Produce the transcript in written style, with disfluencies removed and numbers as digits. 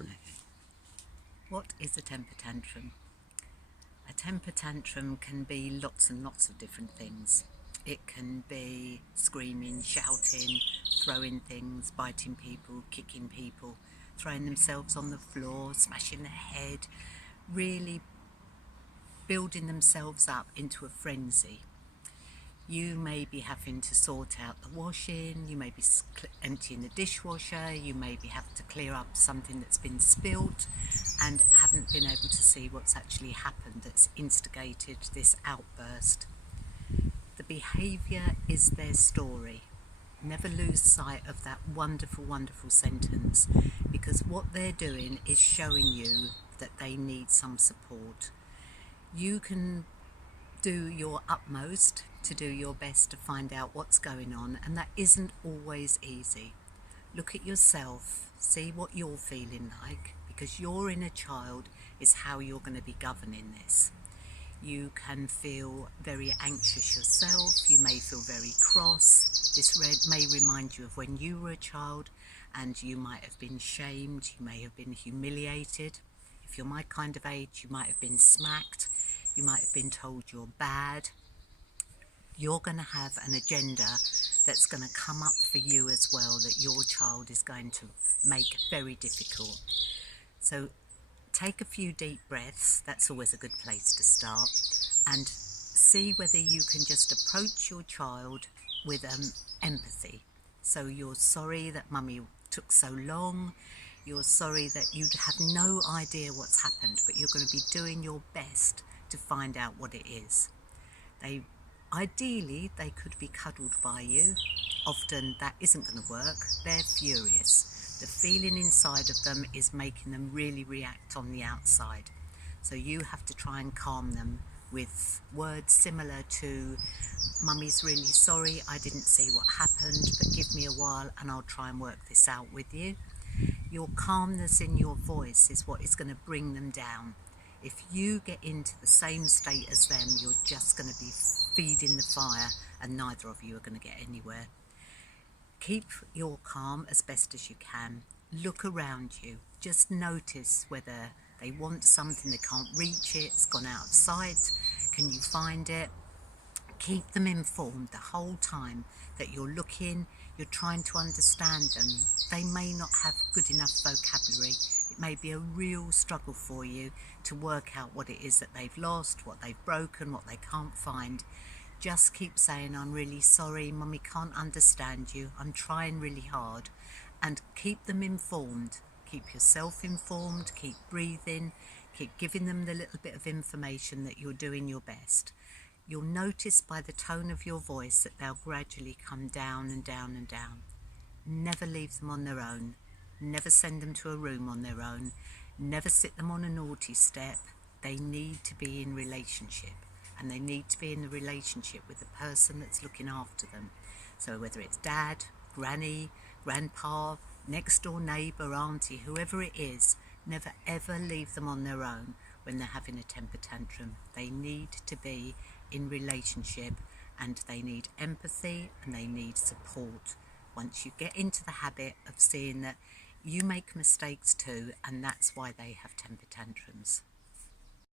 Okay. What is a temper tantrum? A temper tantrum can be lots and lots of different things. It can be screaming, shouting, throwing things, biting people, kicking people, throwing themselves on the floor, smashing their head, really building themselves up into a frenzy. You may be having to sort out the washing, you may be emptying the dishwasher, you may be having to clear up something that's been spilt and haven't been able to see what's actually happened that's instigated this outburst. The behaviour is their story. Never lose sight of that wonderful, wonderful sentence, because what they're doing is showing you that they need some support. You can do your utmost to do your best to find out what's going on, and that isn't always easy. Look at yourself, see what you're feeling like, because your inner child is how you're going to be governing this. You can feel very anxious yourself, you may feel very cross. This may remind you of when you were a child and you might have been shamed, you may have been humiliated. If you're my kind of age, you might have been smacked, you might have been told you're bad. You're going to have an agenda that's going to come up for you as well, that your child is going to make very difficult. So take a few deep breaths, that's always a good place to start, and see whether you can just approach your child with empathy. So you're sorry that mummy took so long, you're sorry that you have no idea what's happened, but you're going to be doing your best to find out what it is. Ideally, they could be cuddled by you. Often that isn't going to work. They're furious. The feeling inside of them is making them really react on the outside. So you have to try and calm them with words similar to, "Mummy's really sorry, I didn't see what happened, but give me a while and I'll try and work this out with you." Your calmness in your voice is what is going to bring them down. If you get into the same state as them, you're just going to be feeding the fire and neither of you are going to get anywhere. Keep your calm as best as you can. Look around you. Just notice whether they want something, they can't reach it, it's gone out of sight. Can you find it? Keep them informed the whole time that you're looking, you're trying to understand them. They may not have good enough vocabulary. It may be a real struggle for you to work out what it is that they've lost, what they've broken, what they can't find. Just keep saying, "I'm really sorry, Mummy can't understand you, I'm trying really hard," and keep them informed. Keep yourself informed, keep breathing, keep giving them the little bit of information that you're doing your best. You'll notice by the tone of your voice that they'll gradually come down and down and down. Never leave them on their own. Never send them to a room on their own. Never sit them on a naughty step. They need to be in relationship, and they need to be in the relationship with the person that's looking after them. So whether it's dad, granny, grandpa, next door neighbour, auntie, whoever it is, never ever leave them on their own when they're having a temper tantrum. They need to be in relationship, and they need empathy and they need support. Once you get into the habit of seeing that you make mistakes too, and that's why they have temper tantrums.